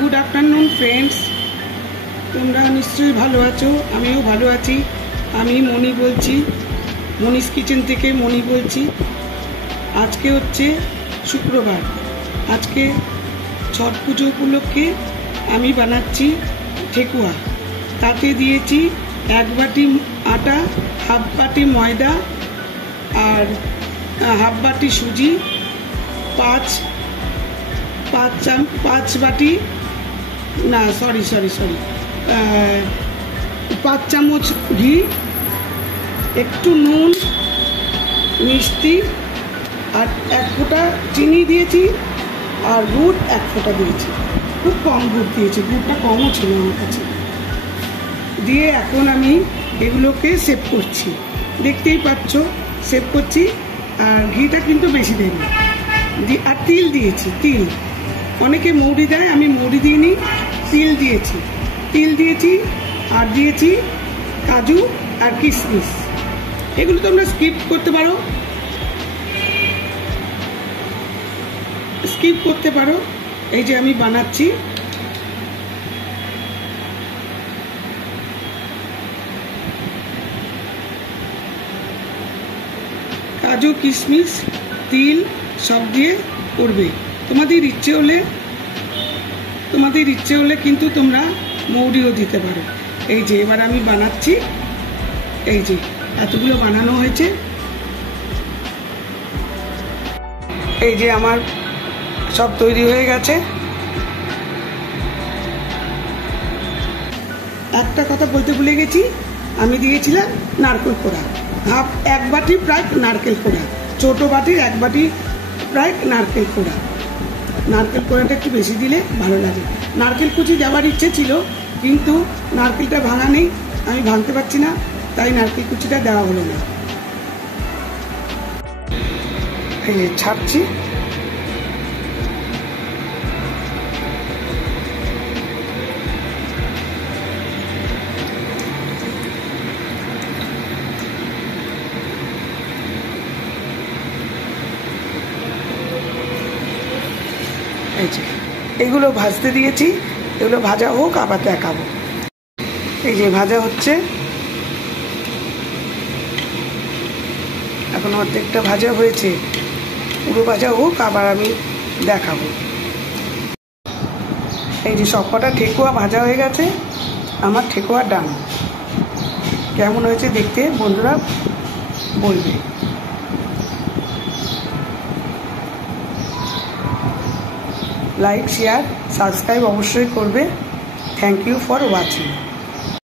Good afternoon friends, তোমরা নিশ্চয়ই ভালো আছো, আমিও ভালো আছি। আমি মনি বলছি, মনিস কিচেন থেকে মনি বলছি। আজকে হচ্ছে শুক্রবার। আজকে ছট পুজো উপলক্ষে আমি বানাচ্ছি ঠেকুয়া। তাতে দিয়েছি 1 বাটি আটা, হাফ বাটি ময়দা আর হাফ বাটি সুজি, 5 বাটি না সরি 5 চামচ ঘি, একটু নুন, মিষ্টি আর 1 ফোঁটা চিনি দিয়েছি, আর গুড় 1 ফোঁটা দিয়েছি। খুব কম গুড় দিয়েছি, গুড়টা কমও ছিল আমার কাছে। দিয়ে এখন আমি এগুলোকে সেভ করছি, দেখতেই পাচ্ছ সেভ করছি। আর ঘিটা কিন্তু বেশি দেয়নি। আর তিল দিয়েছি, তিল অনেকে মৌরি দেয়, আমি মৌরি দিইনি, তিল দিয়েছি আর দিয়েছি কাজু আর কিশমিশ। এগুলো তোমরা স্কিপ করতে পারো। এই যে আমি বানাচ্ছি। কাজু কিশমিশ তিল সব দিয়ে করবে। তোমাদের ইচ্ছে হলে কিন্তু তোমরা মৌরিও দিতে পারো। এই যে এবার আমি বানাচ্ছি, এই যে এতগুলো বানানো হয়েছে। এই যে আমার সব তৈরি হয়ে গেছে। একটা কথা বলতে ভুলে গেছি, আমি দিয়েছিলাম নারকেল কোড়া, 1 বাটি প্রায় নারকেল কোড়া, ছোট বাটির 1 বাটি প্রায় নারকেল কোড়া। নারকেল কোড়াটা একটু বেশি দিলে ভালো লাগে। নারকেল কুচি দেওয়ার ইচ্ছে ছিল, কিন্তু নারকেলটা ভাঙা নেই, আমি ভাঙতে পারছি না, তাই নারকেল কুচিটা দেওয়া হলো না। এই যে ছাড়ছি। এই যে এগুলো ভাজতে দিয়েছি, এগুলো ভাজা হোক, আবার দেখাবো। এই যে ভাজা হচ্ছে, এখন অর্ধেকটা ভাজা হয়েছে, পুরো ভাজা হোক, আবার আমি দেখাবো। এই যে সবকটা ঠেকুয়া ভাজা হয়ে গেছে, আমার ঠেকুয়া ডান। কেমন হয়েছে দেখতে বন্ধুরা বলবে। লাইক শেয়ার সাবস্ক্রাইব অবশ্যই করবে। Thank you for watching.